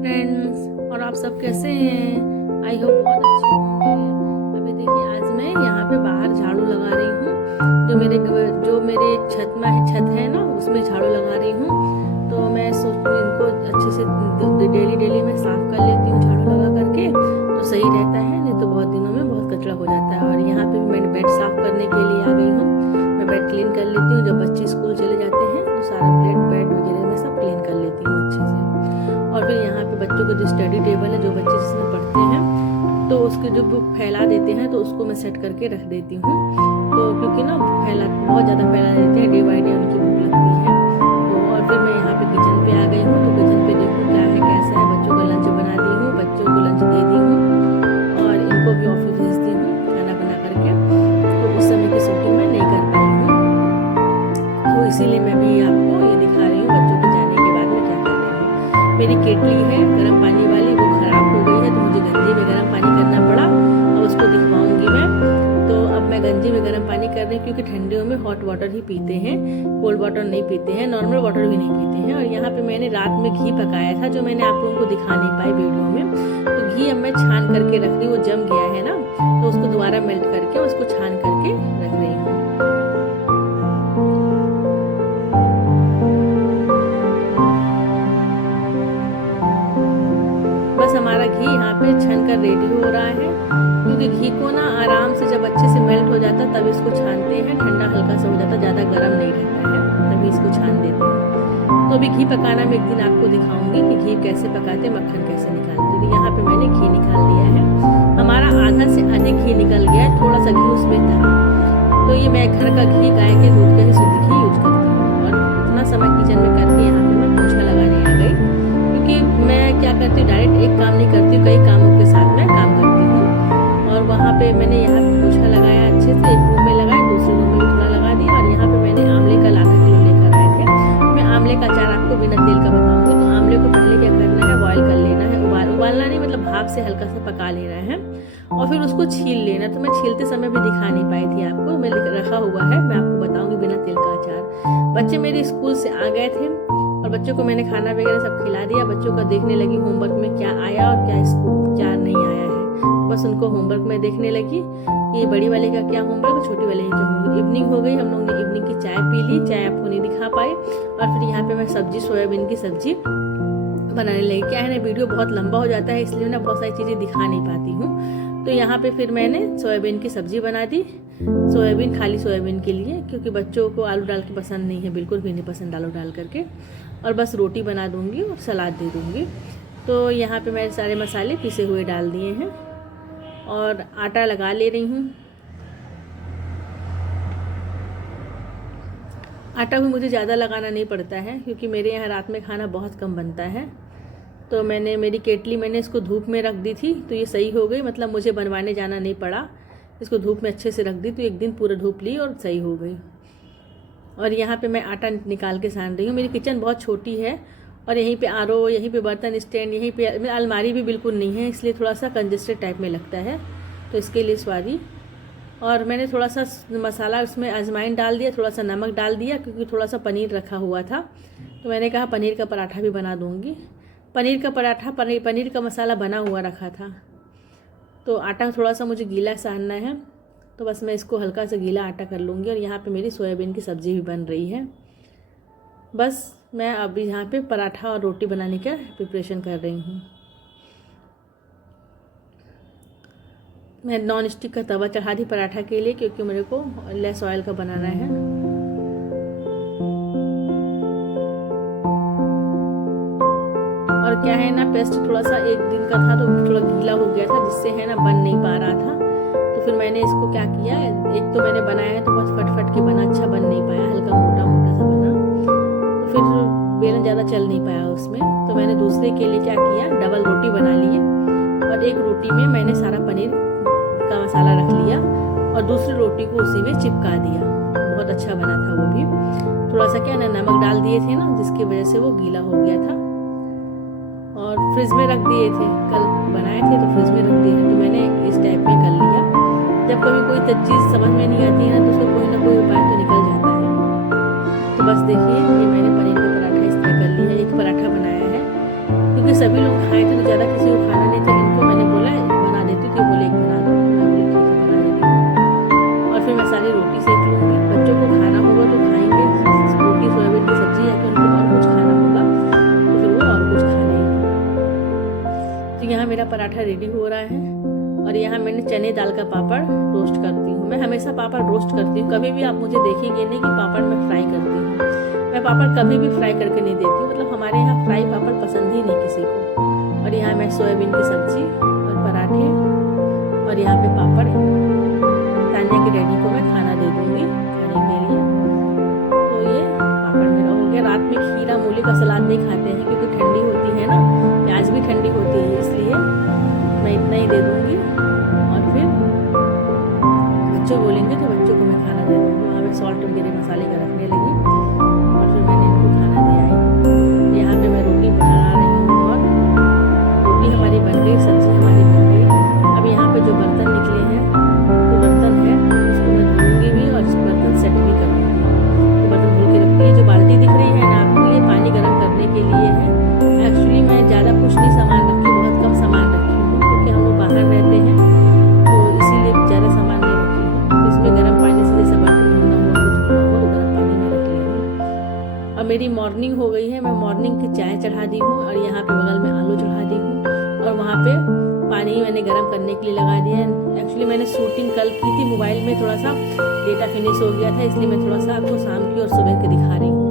Friends, और आप सब कैसे हैं? आई होप बहुत अच्छे होंगे। अभी देखिए, आज मैं यहाँ पे बाहर झाड़ू लगा रही हूँ। जो मेरे छत है ना, उसमें झाड़ू लगा रही हूँ। तो मैं सोचती हूँ इनको अच्छे से डेली मैं साफ़ कर लेती हूँ झाड़ू लगा करके, तो सही रहता है। नहीं तो बहुत दिनों में बहुत कचरा हो जाता है। और यहाँ पे भी मैंने बेड साफ़ करने के लिए आ गई हूँ। मैं बेड क्लीन कर लेती हूँ। जब बच्चे स्कूल चले जाते हैं तो सारा बेड वगैरह मैं सब क्लीन कर लेती हूँ अच्छे से। और फिर यहाँ पे बच्चों का जो स्टडी टेबल है, जो बच्चे जिसमें पढ़ते हैं, तो उसके जो बुक फैला देते हैं तो उसको मैं सेट करके रख देती हूँ। तो क्योंकि ना बहुत ज़्यादा फैला देते हैं, डे बाई डे उनकी बुक लगती है। तो और फिर मैं यहाँ पे किचन पे आ गई हूँ। तो किचन पे देखूँ क्या है कैसा है। बच्चों का लंच बना दी हूँ, बच्चों को लंच दे दी हूँ और इनको भी ऑफिस भेज दी हूँ खाना बना करके। तो उस समय की शूटिंग मैं नहीं कर पाई हूँ, तो इसीलिए मैं भी आपको ये दिखा रही हूँ बच्चों के जाने के बाद में क्या कर रही हूँ। मेरी केटली है गर्म पानी वाली, वो ख़राब हो गई है तो मुझे गंजी में गर्म पानी करना पड़ा। अब उसको दिखवाऊंगी मैं। तो अब मैं गंजी में गर्म पानी कर रही हूँ, क्योंकि ठंडियों में हॉट वाटर ही पीते हैं, कोल्ड वाटर नहीं पीते हैं, नॉर्मल वाटर भी नहीं पीते हैं। और यहाँ पे मैंने रात में घी पकाया था, जो मैंने आप लोगों को दिखा नहीं पाई वीडियो में। तो घी अब मैं छान करके रख रही हूँ, वो जम गया है ना, तो उसको दोबारा मेल्ट करके उसको छान करके रख रही हूँ। बस हमारा घी यहाँ पे छन कर रेडी हो रहा है, क्योंकि घी को ना आराम से जब अच्छे से मेल्ट हो जाता है तब इसको छानते हैं। ठंडा हल्का सा हो जाता है, ज़्यादा गर्म नहीं रहता है, तभी इसको छान देते हैं। तो अभी घी पकाना मैं एक दिन आपको दिखाऊंगी कि घी कैसे पकाते, मक्खन कैसे निकालते। तो यहाँ पे मैंने घी निकाल लिया है। हमारा आधा से अधिक घी निकल गया है, थोड़ा सा घी उसमें था। तो ये मैं घर का घी, गाय के दूध का ही शुद्ध घी यूज करती हूँ। और इतना समय किचन में करके यहाँ पे मैं पोछा लगाने आ गई, क्योंकि मैं क्या करती हूँ, डायरेक्ट एक काम नहीं करती हूँ, कई कामों के साथ मैं काम करती हूँ। और वहाँ पे मैंने यहाँ पे पोछा लगाया अच्छे से, एक रूम में लगाया, दूसरे रूम में भी थोड़ा लगा दिया। और यहाँ पे मैंने आंवले का आधा किलो लेकर आए थे। मैं आंवले का अचार आपको बिना तेल का बताऊँगी। तो आंवले को पहले क्या करना है, बॉयल कर लेना है। उबालना नहीं, मतलब भाप से हल्का सा पका लेना है और फिर उसको छील लेना। तो मैं छीलते समय भी दिखा नहीं पाई थी आपको, मैं रखा हुआ है, मैं आपको बताऊँगी बिना तेल का अचार। बच्चे मेरे स्कूल से आ गए थे और बच्चों को मैंने खाना वगैरह सब खिला दिया। बच्चों का देखने लगी होमवर्क में क्या आया और क्या नहीं आया है। तो बस उनको होमवर्क में देखने लगी कि बड़ी वाले का क्या होमवर्क और छोटी वाले का क्या होमवर्क। इवनिंग हो गई, हम लोगों ने इवनिंग की चाय पी ली, चाय आपको नहीं दिखा पाई। और फिर यहाँ पे मैं सब्जी, सोयाबीन की सब्जी बनाने लगी। क्या है ना, वीडियो बहुत लंबा हो जाता है, इसलिए ना बहुत सारी चीज़ें दिखा नहीं पाती हूँ। तो यहाँ पे फिर मैंने सोयाबीन की सब्जी बना दी। सोयाबीन, खाली सोयाबीन के लिए, क्योंकि बच्चों को आलू डाल के पसंद नहीं है, बिल्कुल भी नहीं पसंद आलू डाल करके। और बस रोटी बना दूंगी और सलाद दे दूंगी। तो यहाँ पे मैंने सारे मसाले पिसे हुए डाल दिए हैं और आटा लगा ले रही हूँ। आटा भी मुझे ज़्यादा लगाना नहीं पड़ता है, क्योंकि मेरे यहाँ रात में खाना बहुत कम बनता है। तो मेरी केटली मैंने इसको धूप में रख दी थी, तो ये सही हो गई, मतलब मुझे बनवाने जाना नहीं पड़ा। इसको धूप में अच्छे से रख दी, तो एक दिन पूरा धूप ली और सही हो गई। और यहाँ पे मैं आटा निकाल के सान रही हूँ। मेरी किचन बहुत छोटी है और यहीं पे आरओ, यहीं पे बर्तन स्टैंड, यहीं पे अलमारी भी बिल्कुल नहीं है, इसलिए थोड़ा सा कंजस्टेड टाइप में लगता है। तो इसके लिए सॉरी। और मैंने थोड़ा सा मसाला उसमें अजवाइन डाल दिया, थोड़ा सा नमक डाल दिया, क्योंकि थोड़ा सा पनीर रखा हुआ था। तो मैंने कहा पनीर का पराठा भी बना दूँगी। पनीर का पराठा, पनीर का मसाला बना हुआ रखा था। तो आटा थोड़ा सा मुझे गीला सानना है, तो बस मैं इसको हल्का सा गीला आटा कर लूँगी। और यहाँ पे मेरी सोयाबीन की सब्ज़ी भी बन रही है। बस मैं अभी यहाँ पे पराठा और रोटी बनाने का प्रिपरेशन कर रही हूँ। मैं नॉन स्टिक का तवा चढ़ा दी पराठा के लिए, क्योंकि मेरे को लेस ऑयल का बनाना है। और क्या है ना, पेस्ट थोड़ा सा एक दिन का था, तो थोड़ा गीला हो गया था, जिससे है ना बन नहीं पा रहा था। तो फिर मैंने इसको क्या किया, एक तो मैंने बनाया है तो बहुत फट के बना, अच्छा बन नहीं पाया, हल्का मोटा सा बना। तो फिर बेलन ज़्यादा चल नहीं पाया उसमें। तो मैंने दूसरे के लिए क्या किया, डबल रोटी बना ली है। और एक रोटी में मैंने सारा पनीर का मसाला रख लिया और दूसरी रोटी को उसी में चिपका दिया। बहुत अच्छा बना था वो भी। थोड़ा सा क्या ना नमक डाल दिए थे ना, जिसकी वजह से वो गीला हो गया था। और फ्रिज में रख दिए थे, कल बनाए थे तो फ्रिज में रख दिए थे। तो मैंने इस टाइप में कर लिया। जब कभी कोई चीज़ समझ में नहीं आती है ना, तो उसका कोई ना कोई उपाय तो निकल जाता है। तो बस देखिए, ये मैंने पनीर का पराठा इस तरह कर लिया है। एक पराठा बनाया है, क्योंकि सभी लोग खाए थे तो ज़्यादा किसी को खाना नहीं था। इनको मैंने बोला बना देती थी, बोले एक बना दो, मैं बोली ठीक है बना देती हूँ। और फिर मैं सारी रोटी सेक लूँगी। बच्चों को खाना होगा तो खाएंगे रोटी सोयाबीन की सब्जी, या फिर उनको और कुछ खाना होगा तो फिर वो और कुछ खा लेंगे। तो यहाँ मेरा पराठा रेडी हो रहा है और यहाँ मैंने चने दाल का पापड़ रोस्ट करती हूँ। मैं हमेशा पापड़ रोस्ट करती हूँ, कभी भी आप मुझे देखेंगे नहीं कि पापड़ मैं फ्राई करती हूँ। मैं पापड़ कभी भी फ्राई करके नहीं देती हूँ, मतलब हमारे यहाँ फ्राई पापड़ पसंद ही नहीं किसी को। और यहाँ मैं सोयाबीन की सब्जी और पराठे और यहाँ पे पापड़ तानिया की डैडी को मैं खाना दे दूँगी खाने के लिए। तो ये पापड़ मेरा हो गया। रात में खीरा मूली का सलाद नहीं खाते हैं क्योंकि ठंडी होती है ना, प्याज भी ठंडी होती है, इसलिए मैं इतना ही दे दूँगी। और फिर बच्चों बोलेंगे तो बच्चों को मैं खाना दे दूँगी। वहाँ मैं सॉल्ट वगैरह मसाले का रखने लगी और फिर मैंने इनको खाना दे आई। यहाँ पे मैं रोटी बना रही हूँ और रोटी हमारी बन गई, सब्जी हमारी बन गई। अब यहाँ पे जो बर्तन निकले हैं तो बर्तन है उसको मैं धोऊँगी भी और बर्तन सेट भी करूँगी। तो बर्तन धो के रखती है। जो बाल्टी दिख रही है ना आपको, ये पानी गर्म करने के लिए है। एक्चुअली मैं ज़्यादा कुछ नहीं सामान रखी, बहुत कम सामान रखी हूँ क्योंकि हम लोग बाहर रहते हैं तो इसीलिए ज़्यादा सामान नहीं रखी हूँ। तो इसमें गर्म पानी से जैसे बर्तन धोना हो कुछ धोना हो तो गर्म पानी में रख लेंगे। अब मेरी मॉर्निंग हो गई है, मैं मॉर्निंग की चाय चढ़ा दी हूँ और यहाँ पे बगल में आलू चढ़ा दी हूँ और वहाँ पे पानी मैंने गर्म करने के लिए लगा दिया है। एक्चुअली मैंने शूटिंग कल की थी, मोबाइल में थोड़ा सा डेटा फिनिश हो गया था, इसलिए मैं थोड़ा सा आपको शाम की और सुबह की दिखा रही हूँ।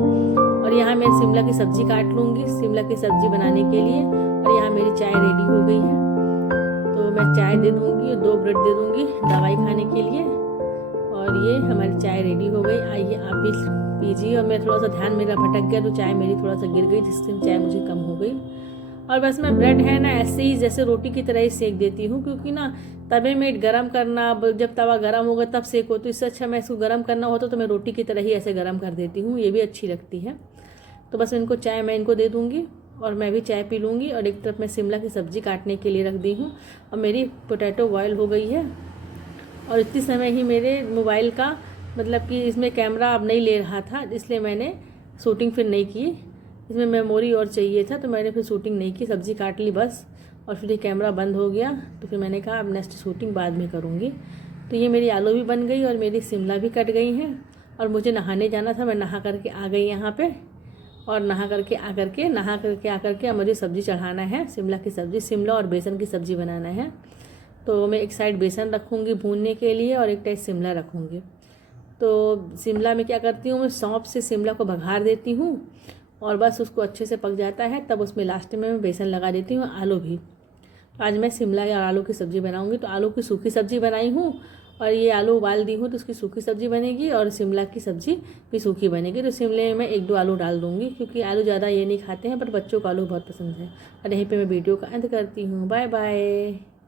और यहाँ मैं शिमला की सब्जी काट लूँगी शिमला की सब्जी बनाने के लिए। और यहाँ मेरी चाय रेडी हो गई है, तो मैं चाय दे दूँगी और 2 ब्रेड दे दूँगी दवाई खाने के लिए। और ये हमारी चाय रेडी हो गई, आइए आप भी पीजिए। और मैं थोड़ा सा ध्यान मेरा भटक गया तो चाय मेरी थोड़ा सा गिर गई, जिससे चाय मुझे कम हो गई। और बस मैं ब्रेड है ना ऐसे ही जैसे रोटी की तरह ही सेक देती हूँ, क्योंकि ना तवे में गरम करना, जब तवा गरम होगा तब सेको, तो इससे अच्छा मैं इसको गरम करना होता तो मैं रोटी की तरह ही ऐसे गरम कर देती हूँ, ये भी अच्छी लगती है। तो बस इनको चाय मैं इनको दे दूँगी और मैं भी चाय पी लूँगी। और एक तरफ मैं शिमला की सब्ज़ी काटने के लिए रख दी हूँ और मेरी पोटैटो बॉयल हो गई है। और इतनी समय ही मेरे मोबाइल का मतलब कि इसमें कैमरा अब नहीं ले रहा था, इसलिए मैंने शूटिंग फिर नहीं की। इसमें मेमोरी और चाहिए था तो मैंने फिर शूटिंग नहीं की, सब्ज़ी काट ली बस। और फिर ये कैमरा बंद हो गया तो फिर मैंने कहा अब नेक्स्ट शूटिंग बाद में करूँगी। तो ये मेरी आलू भी बन गई और मेरी शिमला भी कट गई हैं। और मुझे नहाने जाना था, मैं नहा करके आ गई यहाँ पे। और नहा करके आकर के मुझे सब्ज़ी चढ़ाना है, शिमला की सब्ज़ी, शिमला और बेसन की सब्ज़ी बनाना है। तो मैं एक साइड बेसन रखूँगी भूनने के लिए और एक साइड शिमला रखूँगी। तो शिमला में क्या करती हूँ, मैं सौंफ से शिमला को बघार देती हूँ और बस उसको अच्छे से पक जाता है, तब उसमें लास्ट में मैं बेसन लगा देती हूँ, आलू भी। तो आज मैं शिमला या आलू की सब्ज़ी बनाऊँगी। तो आलू की सूखी सब्ज़ी बनाई हूँ और ये आलू उबाल दी हूँ तो उसकी सूखी सब्ज़ी बनेगी और शिमला की सब्ज़ी भी सूखी बनेगी। तो शिमले में मैं 1-2 आलू डाल दूँगी क्योंकि आलू ज़्यादा ये नहीं खाते हैं, पर बच्चों को आलू बहुत पसंद है। और यहीं पे मैं वीडियो का अंत करती हूँ। Bye bye.